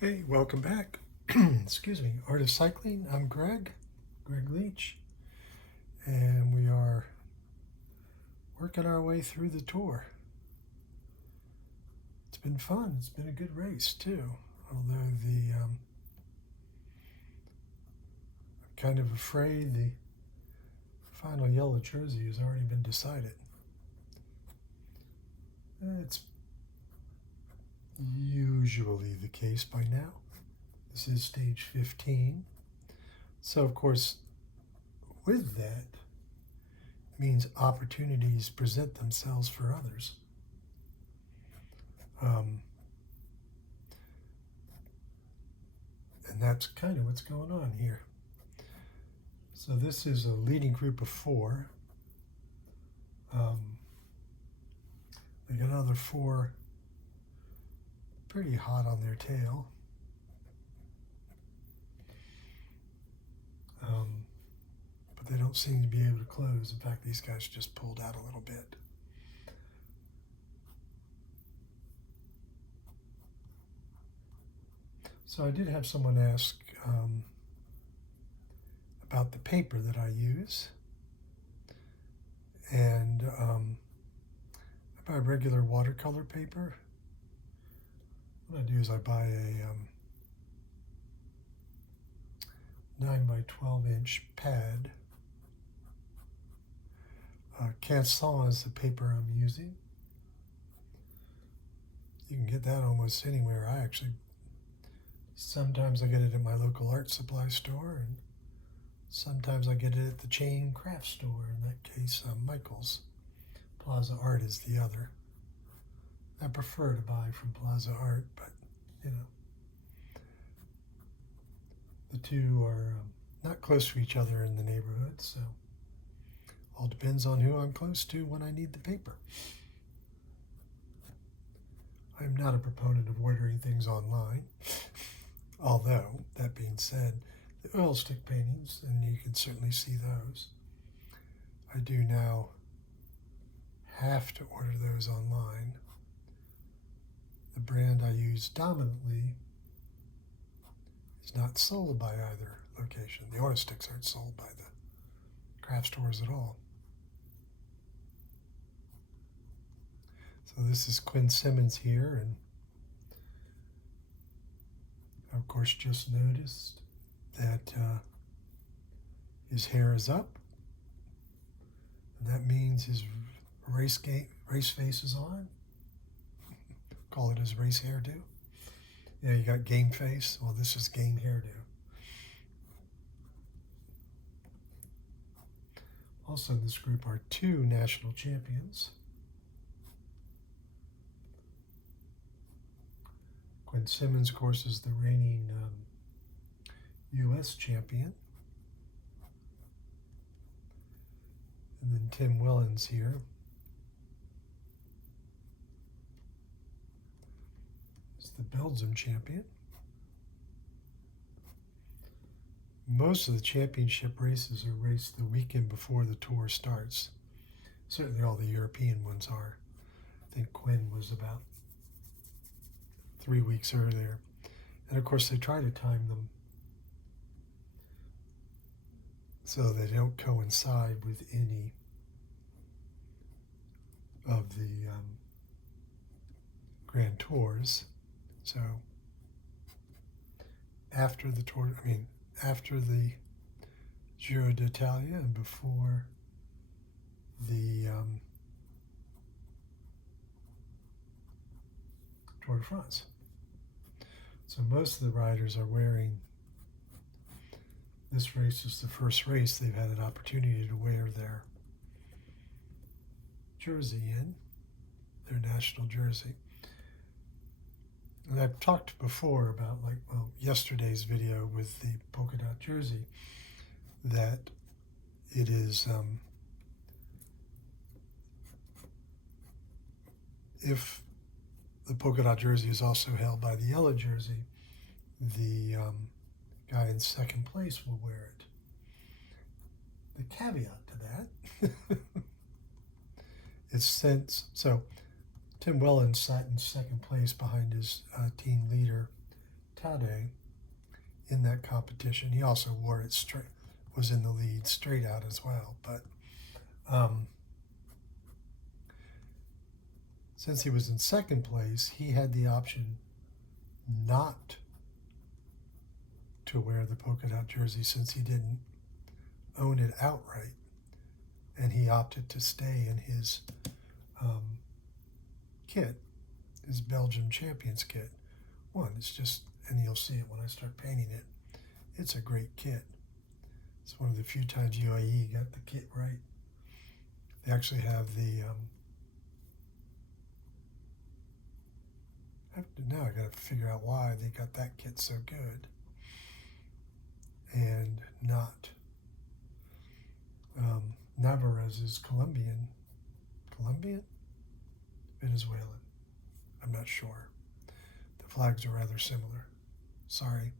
Hey, welcome back. Excuse me, Art of Cycling. I'm Greg Leach, and we are working our way through the tour. It's been fun. It's been a good race too, although I'm kind of afraid the final yellow jersey has already been decided. It's usually the case by now. This is stage 15. So, of course, with that means opportunities present themselves for others. And that's kind of what's going on here. So this is a leading group of 4. They got another 4 pretty hot on their tail. But they don't seem to be able to close. In fact, these guys just pulled out a little bit. So I did have someone ask about the paper that I use. And I buy regular watercolor paper. What I do is I buy a 9 by 12 inch pad. Canson is the paper I'm using. You can get that almost anywhere. Sometimes I get it at my local art supply store, and sometimes I get it at the chain craft store. In that case, Michael's. Plaza Art is the other. I prefer to buy from Plaza Art, but you know, the two are not close to each other in the neighborhood, so all depends on who I'm close to when I need the paper. I'm not a proponent of ordering things online, although, that being said, the oil stick paintings, and you can certainly see those, I do now have to order those online. The brand I use dominantly is not sold by either location. The oil sticks aren't sold by the craft stores at all. So this is Quinn Simmons here, and of course just noticed that his hair is up, and that means his race face is on. Call it his race hairdo. Yeah, you got game face. Well, this is game hairdo. Also in this group are 2 national champions. Quinn Simmons, of course, is the reigning U.S. champion. And then Tim Wellens here. Is the Belgium champion. Most of the championship races are raced the weekend before the tour starts. Certainly all the European ones are. I think Quinn was about 3 weeks earlier. And of course they try to time them so they don't coincide with any of the Grand Tours. So after the tour, after the Giro d'Italia and before the Tour de France. So most of the riders are wearing, this race is the first race they've had an opportunity to wear their jersey in, their national jersey. And I've talked before about, yesterday's video with the polka dot jersey, that it is, if the polka dot jersey is also held by the yellow jersey, the guy in second place will wear it. The caveat to that is so Tim Wellens sat in second place behind his team leader, Tade in that competition. He also wore it straight, was in the lead straight out as well. But since he was in second place, he had the option not to wear the polka dot jersey since he didn't own it outright. And he opted to stay in his kit, his Belgium Champions kit. It's just, and you'll see it when I start painting it, it's a great kit. It's one of the few times UAE got the kit right. They actually have the, now I got to figure out why they got that kit so good and not Navarez's Colombian, Venezuelan. I'm not sure. The flags are rather similar. Sorry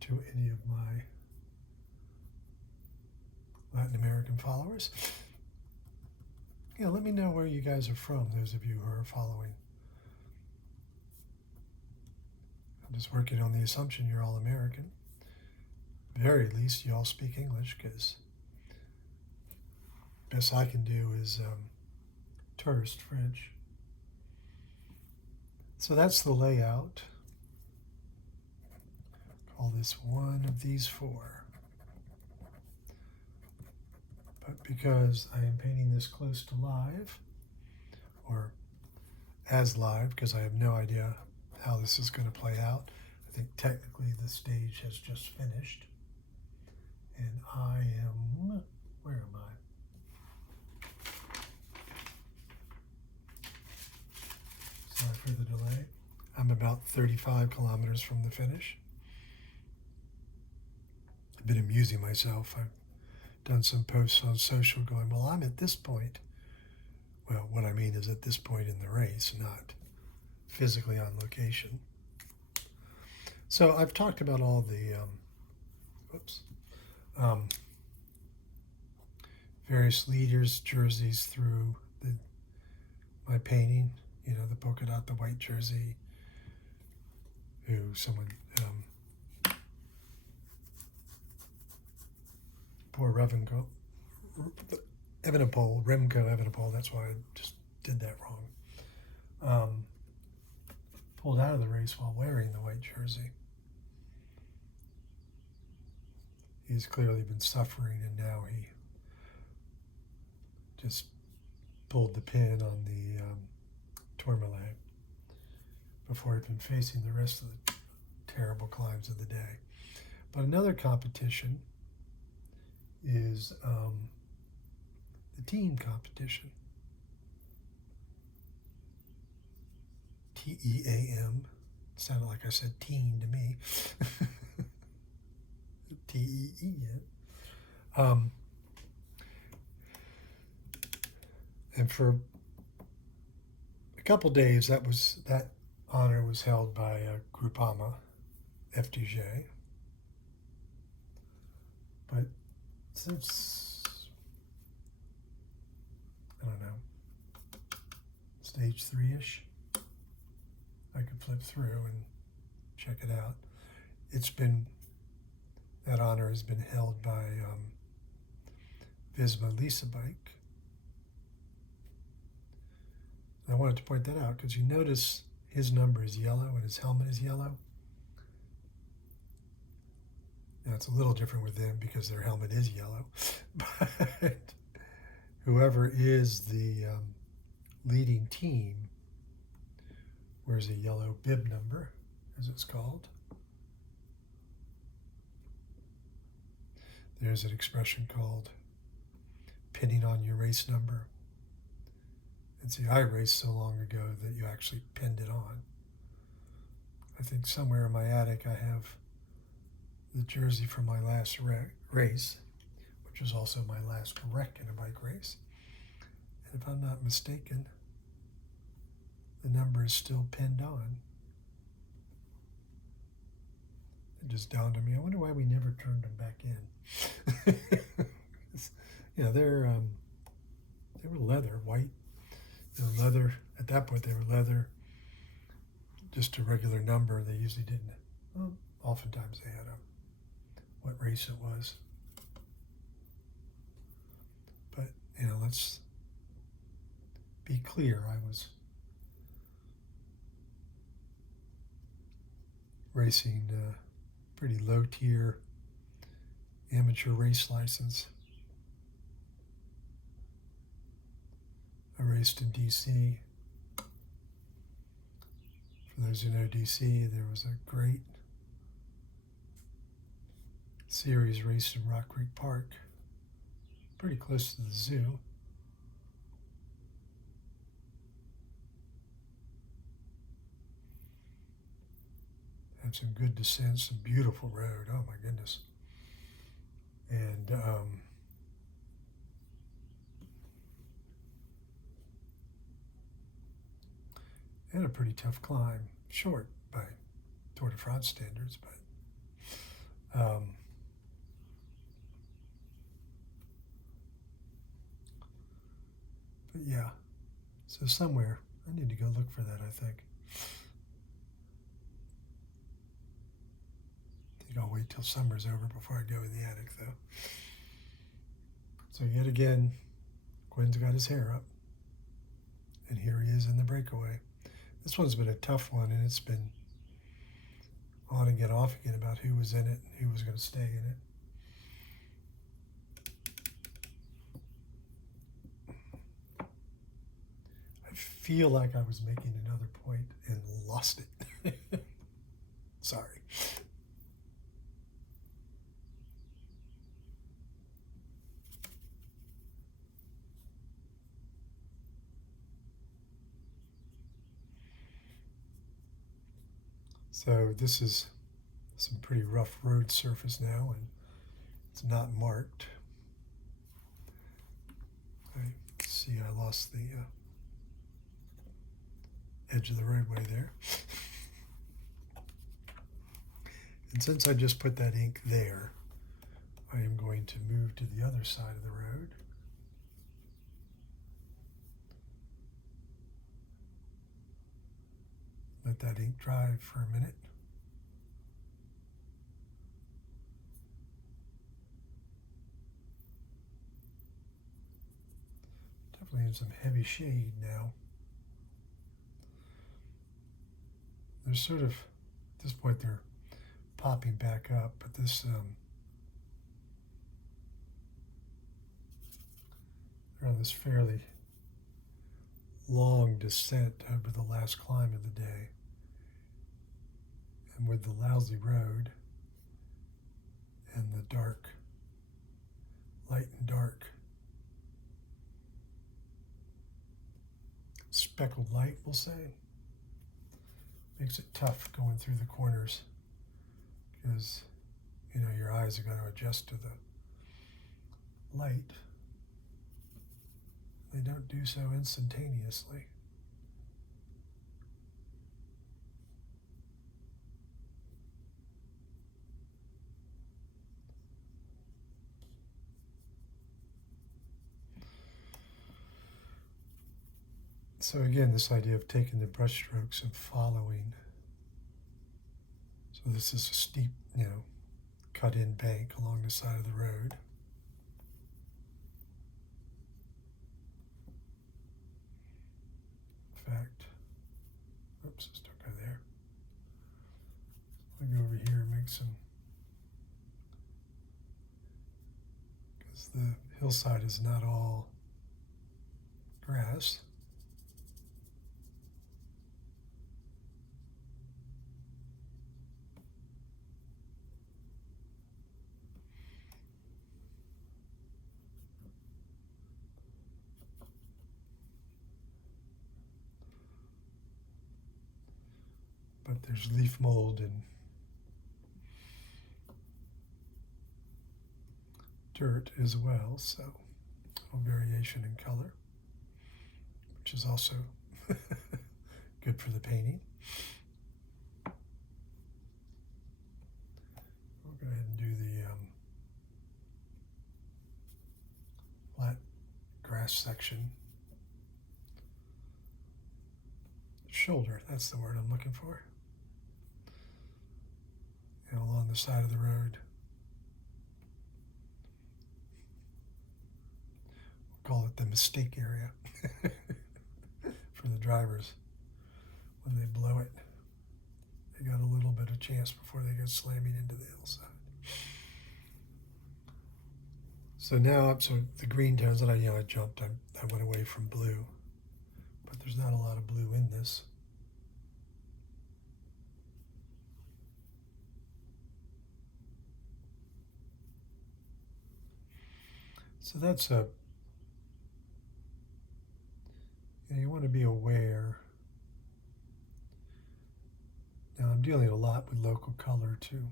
to any of my Latin American followers. Yeah, let me know where you guys are from, those of you who are following. I'm just working on the assumption you're all American. Very least you all speak English, because best I can do is tourist French. So that's the layout. Call this one of these four. But because I am painting this close to live, or as live, because I have no idea how this is going to play out. I think technically the stage has just finished. And I am, where am I? Sorry for the delay. I'm about 35 kilometers from the finish. I've been amusing myself. I've done some posts on social going, well, I'm at this point. Well, what I mean is at this point in the race, not physically on location. So I've talked about all the various leaders' jerseys through my painting. You know, the polka dot, the white jersey, poor Remco Evenepoel, that's why I just did that wrong. Pulled out of the race while wearing the white jersey. He's clearly been suffering, and now he just pulled the pin on the Tourmalet before he'd been facing the rest of the terrible climbs of the day. But another competition is the team competition. TEAM. Sounded like I said teen to me. TEEN. And for a couple days, that honor was held by Groupama FDJ. But since, I don't know, stage 3-ish, I could flip through and check it out. That honor has been held by Visma Lisa Bike. And I wanted to point that out because you notice his number is yellow and his helmet is yellow. Now it's a little different with them because their helmet is yellow. But whoever is the leading team wears a yellow bib number, as it's called. There's an expression called pinning on your race number. And see, I raced so long ago that you actually pinned it on. I think somewhere in my attic I have the jersey from my last race, which was also my last wreck in a bike race. And if I'm not mistaken, the number is still pinned on. It just dawned on me, I wonder why we never turned them back in. You know, they were leather, white, leather. At that point, they were leather, just a regular number. They usually didn't. Well, oftentimes they had what race it was. But, let's be clear. I was racing pretty low tier amateur race license. I raced in DC. For those who know DC, there was a great series raced in Rock Creek Park, pretty close to the zoo. Had some good descents, some beautiful road. Oh my goodness. And had a pretty tough climb, short by Tour de France standards, but yeah. So somewhere, I need to go look for that, I think. I'll wait till summer's over before I go in the attic, though. So yet again, Quinn's got his hair up, and here he is in the breakaway. This one's been a tough one, and it's been on again, off again about who was in it and who was going to stay in it. I feel like I was making another point and lost it. Sorry. So this is some pretty rough road surface now, and it's not marked. I see I lost the edge of the roadway there. And since I just put that ink there, I am going to move to the other side of the road. Let that ink dry for a minute. Definitely in some heavy shade now. They're sort of, at this point they're popping back up, but this, they're on this fairly long descent over the last climb of the day. And with the lousy road and the dark, light and dark, speckled light, we'll say, makes it tough going through the corners because, your eyes are going to adjust to the light. They don't do so instantaneously. So again, this idea of taking the brush strokes and following. So this is a steep, cut-in bank along the side of the road. In fact, oops, let's don't go there. I'll go over here and make some, because the hillside is not all grass. But there's leaf mold and dirt as well, so a variation in color, which is also good for the painting. We'll go ahead and do the flat grass section. shoulder, that's the word I'm looking for, and along the side of the road. We'll call it the mistake area for the drivers. When they blow it, they got a little bit of chance before they go slamming into the hillside. So now, so the green tones, and I jumped, I went away from blue, but there's not a lot of blue in this. So that's you want to be aware. Now I'm dealing a lot with local color too.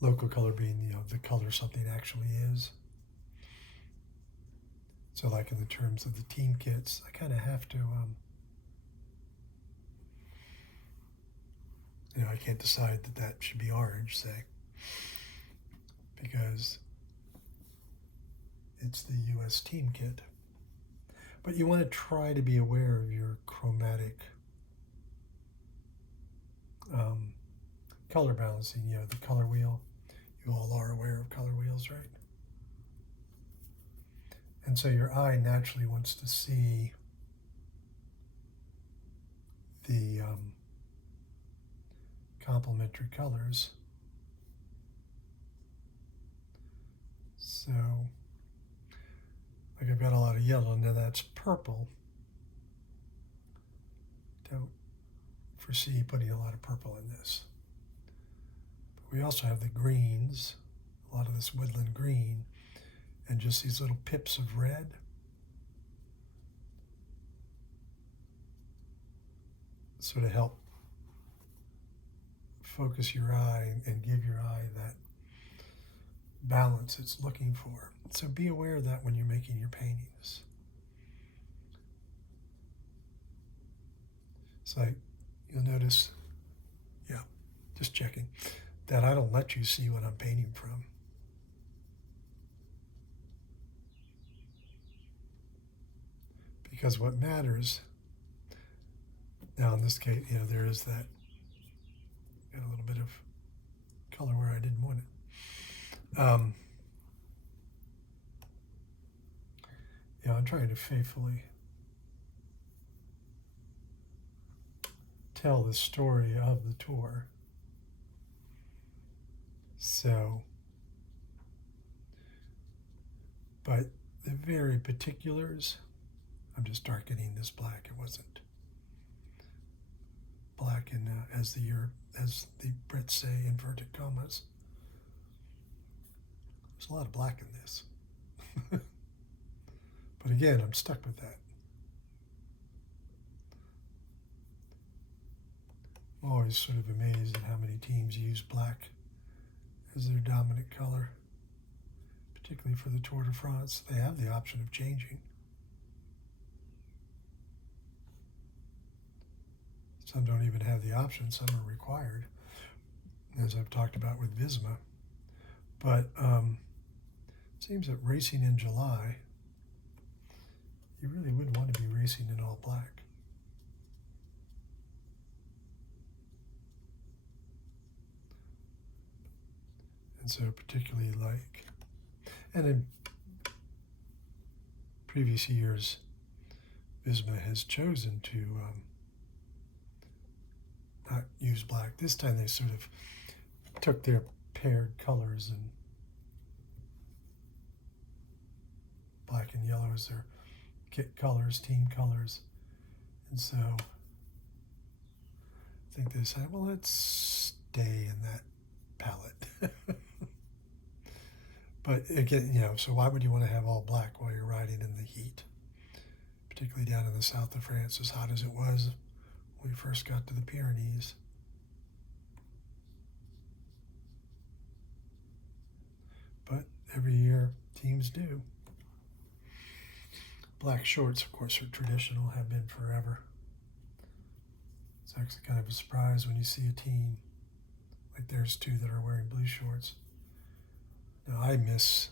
Local color being, the color something actually is. So like in the terms of the team kits, I kind of have to, I can't decide that should be orange, say, because it's the US team kit. But you want to try to be aware of your chromatic color balancing, the color wheel. You all are aware of color wheels, right? And so your eye naturally wants to see the complementary colors. So, like I've got a lot of yellow, now that's purple. Don't foresee putting a lot of purple in this. But we also have the greens, a lot of this woodland green, and just these little pips of red. Sort of help focus your eye and give your eye that balance it's looking for. So be aware of that when you're making your paintings. So you'll notice, just checking, that I don't let you see what I'm painting from. Because what matters, now in this case, there is that, got a little bit of color where I didn't want it. I'm trying to faithfully tell the story of the tour. So, but the very particulars, I'm just darkening this black. It wasn't black in, as the Brits say, inverted commas. There's a lot of black in this. But again, I'm stuck with that. I'm always sort of amazed at how many teams use black as their dominant color, particularly for the Tour de France. They have the option of changing. Some don't even have the option, some are required, as I've talked about with Visma. But it seems that racing in July, you really would want to be racing in all black. And so particularly and in previous years, Visma has chosen to not use black. This time they sort of took their paired colors, and black and yellow as their kit colors, team colors. And so I think they decided, well, let's stay in that palette. But again, so why would you want to have all black while you're riding in the heat? Particularly down in the south of France, as hot as it was when we first got to the Pyrenees. But every year, teams do. Black shorts, of course, are traditional, have been forever. It's actually kind of a surprise when you see a team. Like there's two that are wearing blue shorts. Now I miss,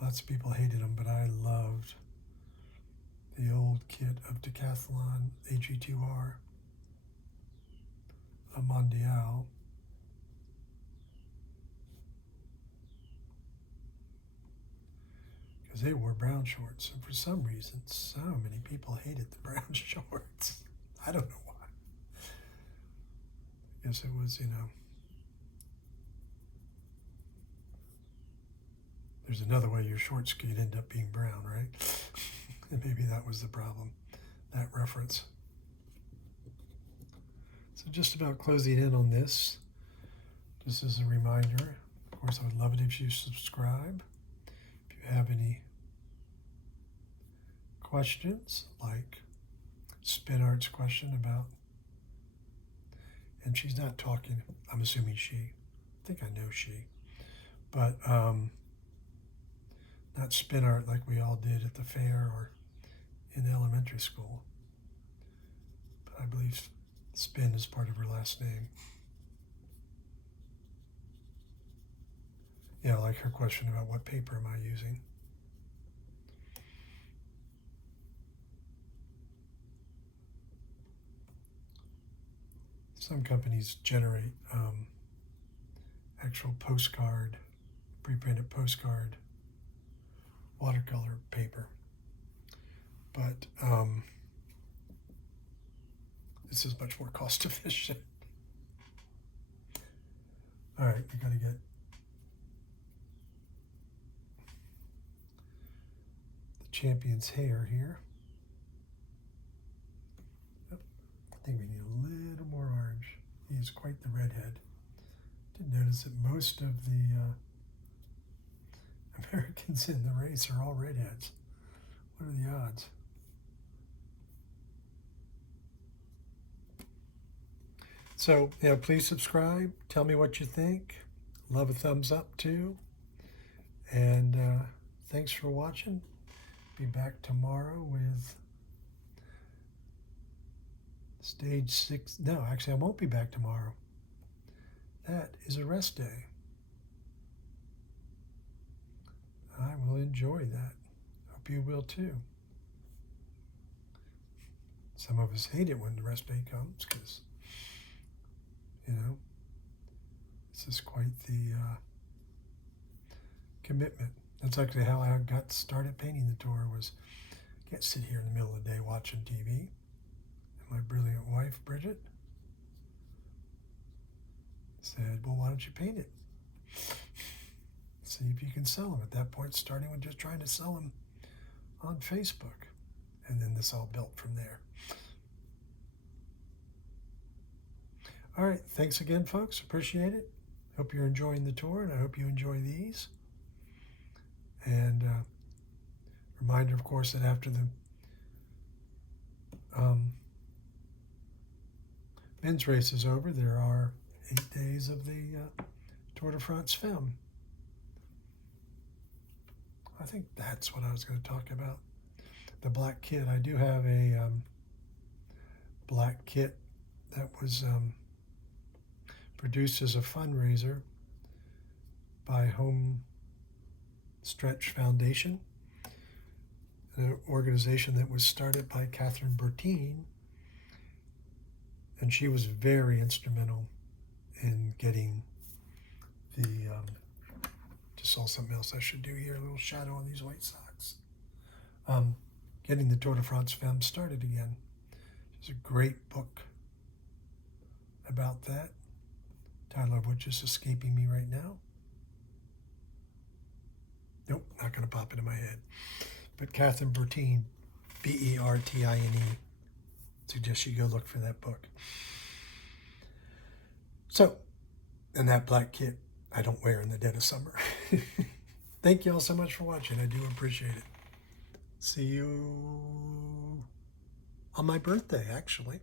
lots of people hated them, but I loved the old kit of Decathlon AG2R, a Mondial. Because they wore brown shorts, and for some reason, so many people hated the brown shorts. I don't know why. I guess it was, there's another way your shorts could end up being brown, right? And maybe that was the problem, that reference. So just about closing in on this, just as a reminder, of course, I would love it if you subscribe. If you have any questions, like Spin Art's question about, and she's not talking, I'm assuming she, I think I know she, but not Spin Art like we all did at the fair or in elementary school. But I believe Spin is part of her last name. Yeah, like her question about what paper am I using. Some companies generate actual postcard, pre-printed postcard, watercolor paper. But this is much more cost efficient. All right, we gotta get the champion's hair here. Yep. I think we need a little more orange. He is quite the redhead. Did notice that most of the Americans in the race are all redheads. What are the odds? So, please subscribe. Tell me what you think. Love a thumbs up too. And thanks for watching. Be back tomorrow with stage 6. No, actually, I won't be back tomorrow. That is a rest day. I will enjoy that. Hope you will too. Some of us hate it when the rest day comes because, this is quite the commitment. That's actually how I got started painting the tour. Was I can't sit here in the middle of the day watching TV. And my brilliant wife, Bridget, said, well, why don't you paint it? See if you can sell them. At that point, starting with just trying to sell them on Facebook. And then this all built from there. All right, thanks again, folks. Appreciate it. Hope you're enjoying the tour, and I hope you enjoy these. And reminder, of course, that after the men's race is over, there are 8 days of the Tour de France Femme. I think that's what I was going to talk about. The black kit. I do have a black kit that was produced as a fundraiser by Home Stretch Foundation, an organization that was started by Catherine Bertine, and she was very instrumental in getting the, just saw something else I should do here, a little shadow on these white socks, getting the Tour de France Femme started again. It's a great book about that, title of which is escaping me right now. Nope, not going to pop into my head. But Catherine Bertine, Bertine, suggest you go look for that book. So, and that black kit I don't wear in the dead of summer. Thank you all so much for watching. I do appreciate it. See you on my birthday, actually.